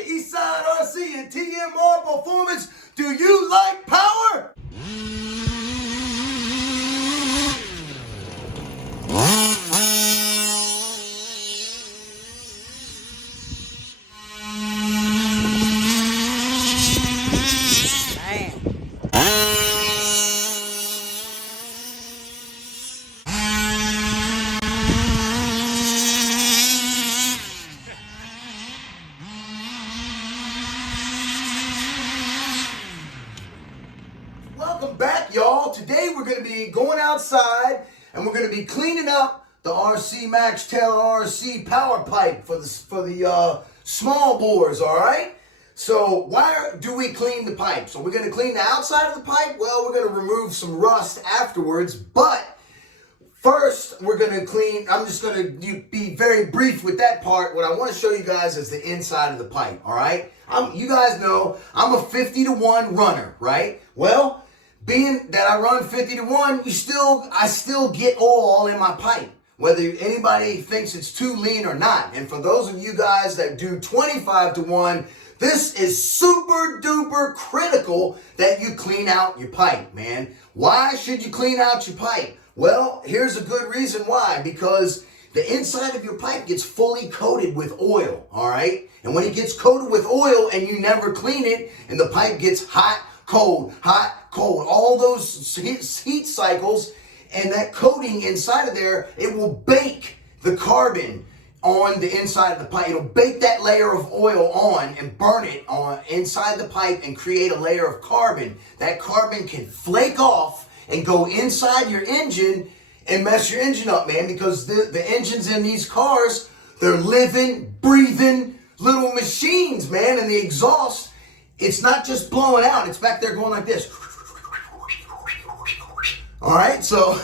Eastside RC and TMR Performance. Do you like power? Welcome back, y'all. Today we're going to be going outside and we're going to be cleaning up the RCMax Taylor RC power pipe for the small bores, all right? So why do we clean the pipe? So we're going to clean the outside of the pipe. Well, we're going to remove some rust afterwards, but first we're going to clean. I'm just going to be very brief with that part. What I want to show you guys is the inside of the pipe, all right? You guys know I'm a 50-to-1 runner, right? Well, being that I run 50-to-1, I still get oil all in my pipe, whether anybody thinks it's too lean or not. And for those of you guys that do 25-to-1, this is super duper critical that you clean out your pipe, man. Why should you clean out your pipe? Well, here's a good reason why. Because the inside of your pipe gets fully coated with oil, all right? And when it gets coated with oil and you never clean it, and the pipe gets hot, cold, all those heat cycles, and that coating inside of there, it will bake the carbon on the inside of the pipe. It'll bake that layer of oil on and burn it on inside the pipe and create a layer of carbon. That carbon can flake off and go inside your engine and mess your engine up, man, because the engines in these cars, they're living, breathing little machines, man, and the exhaust, it's not just blowing out, it's back there going like this. All right, so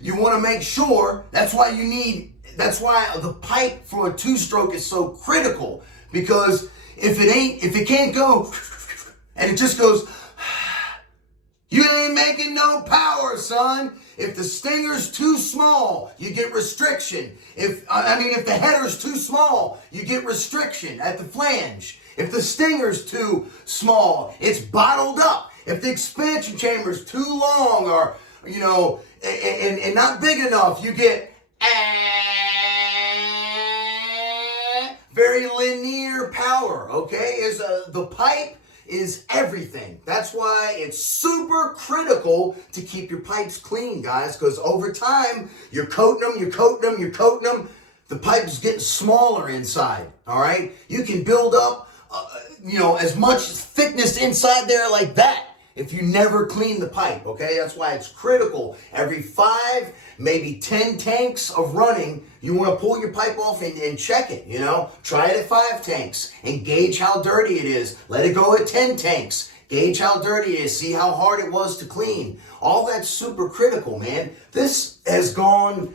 you want to make sure, that's why the pipe for a two-stroke is so critical, because if it can't go, and it just goes, you ain't making no power, son. If the stinger's too small, you get restriction. If the header's too small, you get restriction at the flange. If the stinger's too small, it's bottled up. If the expansion chamber's too long or, and not big enough, you get very linear power, okay? The pipe is everything. That's why it's super critical to keep your pipes clean, guys, because over time, you're coating them, the pipe's getting smaller inside, all right? You can build up, as much thickness inside there like that if you never clean the pipe, okay? That's why it's critical. Every 5, maybe 10 tanks of running, you want to pull your pipe off and check it, Try it at 5 tanks and gauge how dirty it is. Let it go at 10 tanks. Gauge how dirty it is. See how hard it was to clean. All that's super critical, man. This has gone,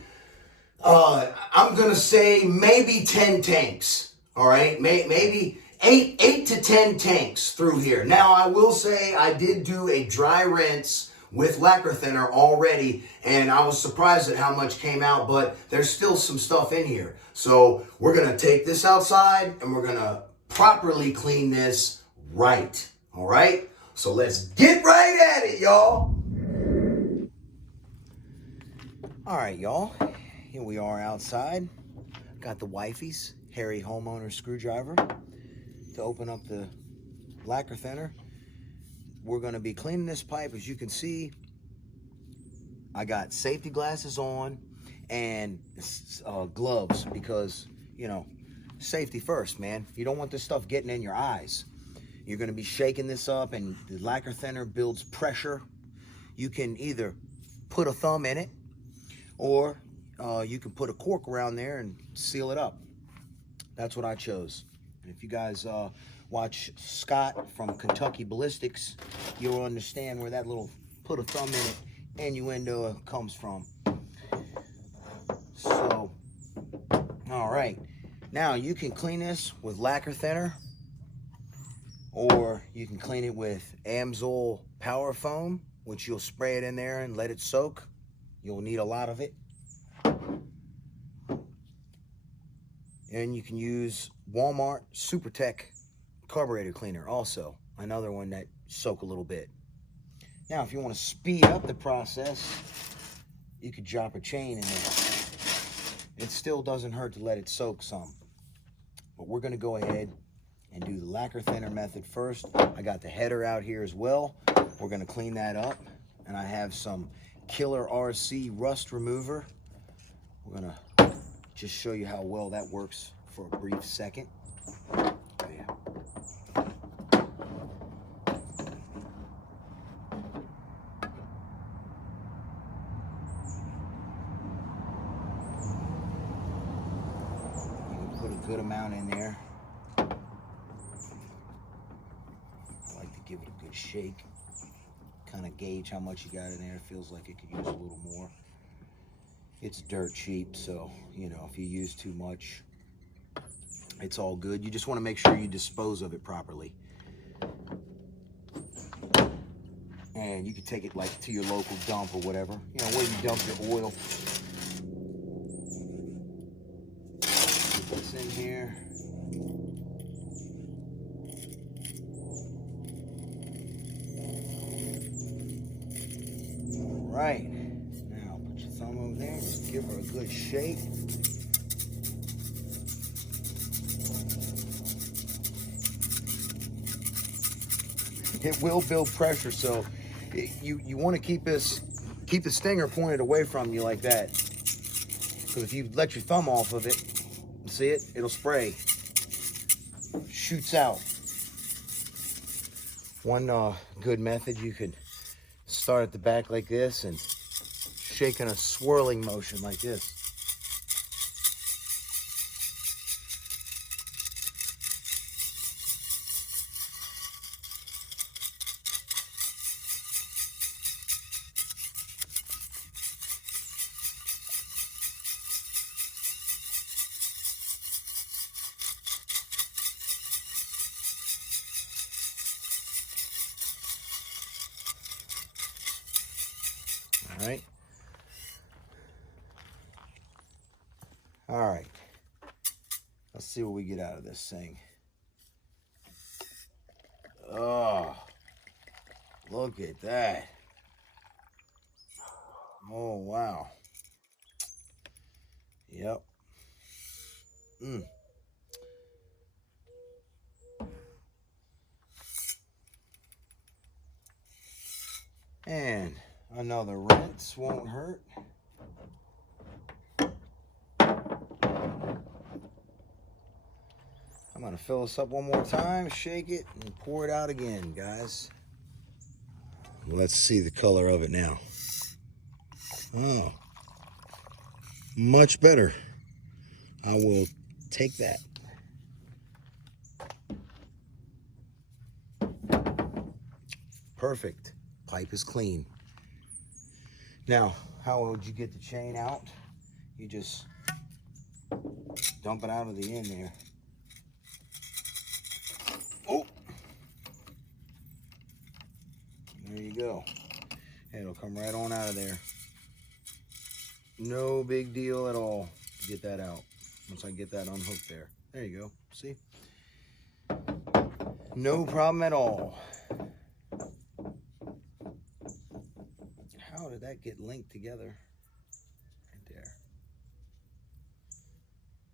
I'm going to say maybe 10 tanks, all right? Maybe 8 to 10 tanks through here. Now, I will say I did do a dry rinse with lacquer thinner already, and I was surprised at how much came out, but there's still some stuff in here. So we're going to take this outside, and we're going to properly clean this right, all right? So let's get right at it, y'all. All right, y'all. Here we are outside. Got the wifey's hairy homeowner screwdriver to open up the lacquer thinner. We're going to be cleaning this pipe. As you can see, I got safety glasses on and gloves because, safety first, man. You don't want this stuff getting in your eyes. You're going to be shaking this up, and the lacquer thinner builds pressure. You can either put a thumb in it, or you can put a cork around there and seal it up. That's what I chose. And if you guys watch Scott from Kentucky Ballistics, you'll understand where that little put a thumb in it innuendo comes from. So, all right. Now, you can clean this with lacquer thinner, or you can clean it with Amsoil Power Foam, which you'll spray it in there and let it soak. You'll need a lot of it. And you can use Walmart Super Tech carburetor cleaner also, another one that soak a little bit. Now, if you want to speed up the process, you could drop a chain in there. It still doesn't hurt to let it soak some. But we're going to go ahead and do the lacquer thinner method first. I got the header out here as well. We're going to clean that up. And I have some Killer RC rust remover. We're going to just show you how well that works for a brief second. Yeah. Put a good amount in there. I like to give it a good shake. Kind of gauge how much you got in there. It feels like it could use a little more. It's dirt cheap, so you know, if you use too much, it's all good. You just want to make sure you dispose of it properly. And you can take it like to your local dump or whatever, you know, where you dump your oil. Put this in here. All right, now put your thumb over there, just give her a good shake. It will build pressure, so you want to keep the stinger pointed away from you like that. Because if you let your thumb off of it, see it? It'll spray. Shoots out. One good method, you could start at the back like this and shake in a swirling motion like this. All right. All right. Let's see what we get out of this thing. Oh, look at that. Oh, wow. Yep. And another rinse won't hurt. I'm gonna fill this up one more time, shake it, and pour it out again, guys. Let's see the color of it now. Oh, much better. I will take that. Perfect. Pipe is clean. Now, how would you get the chain out? You just dump it out of the end there. Oh, there you go. It'll come right on out of there. No big deal at all to get that out. Once I get that unhooked there. There you go. See? No problem at all. How did that get linked together? Right there.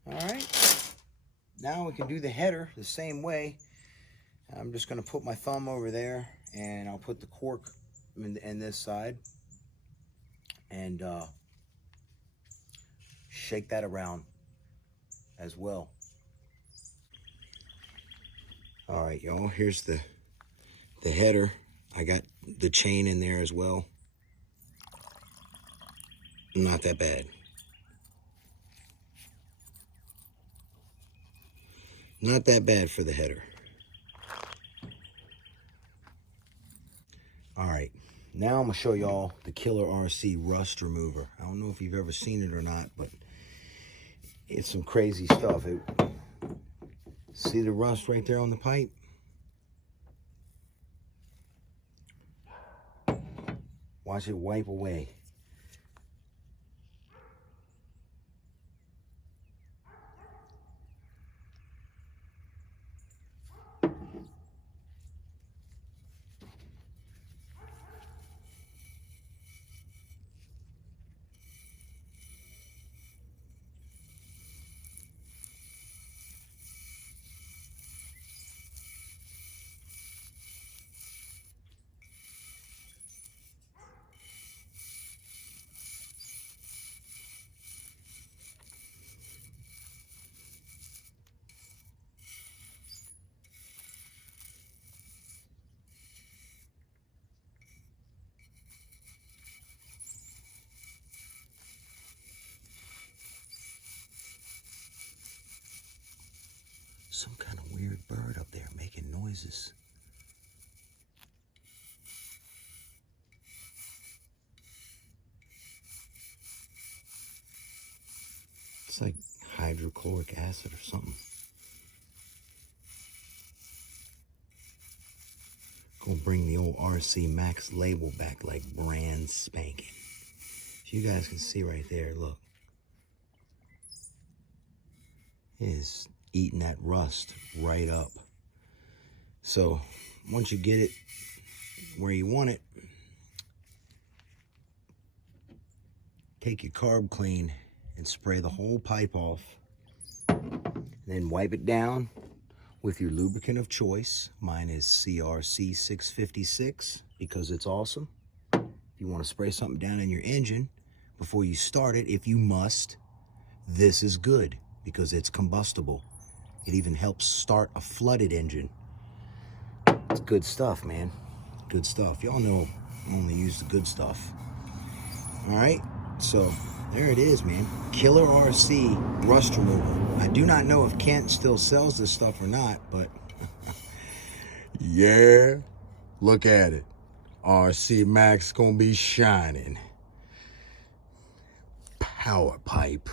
All right. Now we can do the header the same way. I'm just going to put my thumb over there, and I'll put the cork in this side, and shake that around as well. All right, y'all, here's the header. I got the chain in there as well. Not that bad. Not that bad for the header. All right, now I'm gonna show y'all the Killer RC rust remover. I don't know if you've ever seen it or not, but it's some crazy stuff. See the rust right there on the pipe? Watch it wipe away. some kind of weird bird up there making noises. It's like hydrochloric acid or something. Gonna bring the old RCMax label back like brand spanking. So you guys can see right there, look. It is eating that rust right up. So once you get it where you want it, take your carb clean and spray the whole pipe off. Then wipe it down with your lubricant of choice. Mine is CRC 656 because it's awesome. If you want to spray something down in your engine before you start it, if you must, this is good because it's combustible. It even helps start a flooded engine. It's good stuff, man. Good stuff. Y'all know I only use the good stuff. All right, so there it is, man. Killer RC rust removal. I do not know if Kent still sells this stuff or not, but yeah, look at it. RCMax gonna be shining. Power pipe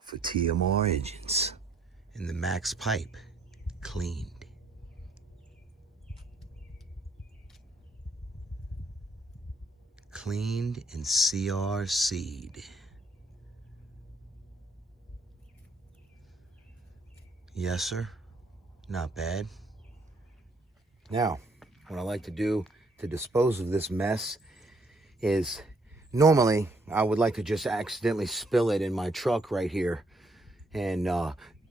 for TMR engines. And the Max pipe cleaned. Cleaned and CRC'd. Yes, sir. Not bad. Now, what I like to do to dispose of this mess is, normally I would like to just accidentally spill it in my truck right here and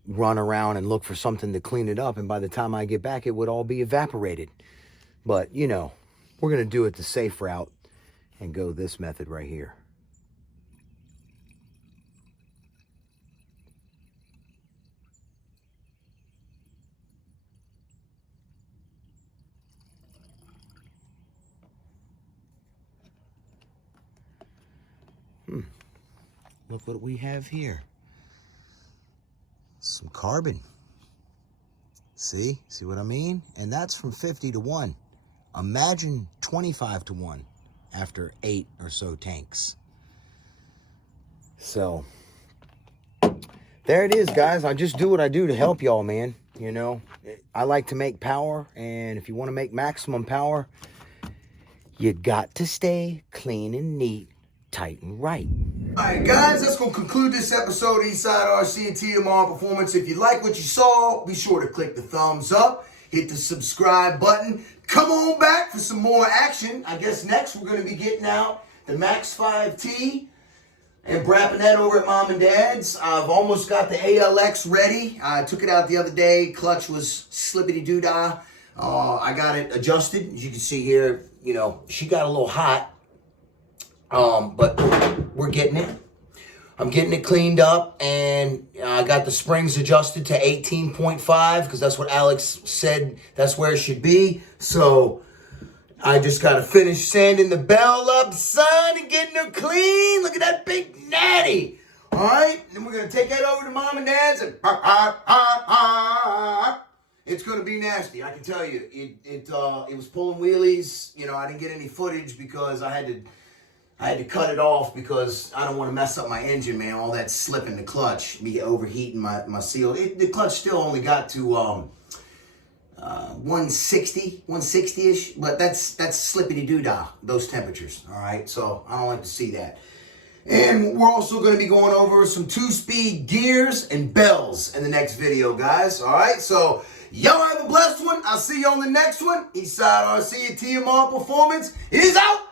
run around and look for something to clean it up, and by the time I get back it would all be evaporated. But you know, we're gonna do it the safe route and go this method right here. Look what we have here. Some carbon. See what I mean? And that's from 50 to 1. Imagine 25 to 1 after 8 or so tanks. So there it is, guys. I just do what I do to help y'all, man. You know, I like to make power, and if you want to make maximum power, you got to stay clean and neat, tight and right. All right, guys, that's going to conclude this episode of Eastside RC and TMR Performance. If you like what you saw, be sure to click the thumbs up, hit the subscribe button. Come on back for some more action. I guess next we're going to be getting out the Max 5T and brapping that over at Mom and Dad's. I've almost got the ALX ready. I took it out the other day. Clutch was slippity-doo-dah. I got it adjusted. As you can see here, you know, she got a little hot. But we're getting it. I'm getting it cleaned up, and I got the springs adjusted to 18.5 because that's what Alex said that's where it should be. So I just got to finish sanding the bell up, son, and getting her clean. Look at that big natty. All right, then we're going to take that over to Mom and Dad's, and it's going to be nasty. I can tell you. It was pulling wheelies. You know, I didn't get any footage because I had to cut it off because I don't want to mess up my engine, man. All that slipping the clutch, me overheating my seal. The clutch still only got to 160-ish, but that's slippity-doo-dah, those temperatures, all right? So I don't like to see that. And we're also going to be going over some 2-speed gears and bells in the next video, guys, all right? So y'all have a blessed one. I'll see you on the next one. Eastside RC and TMR Performance is out.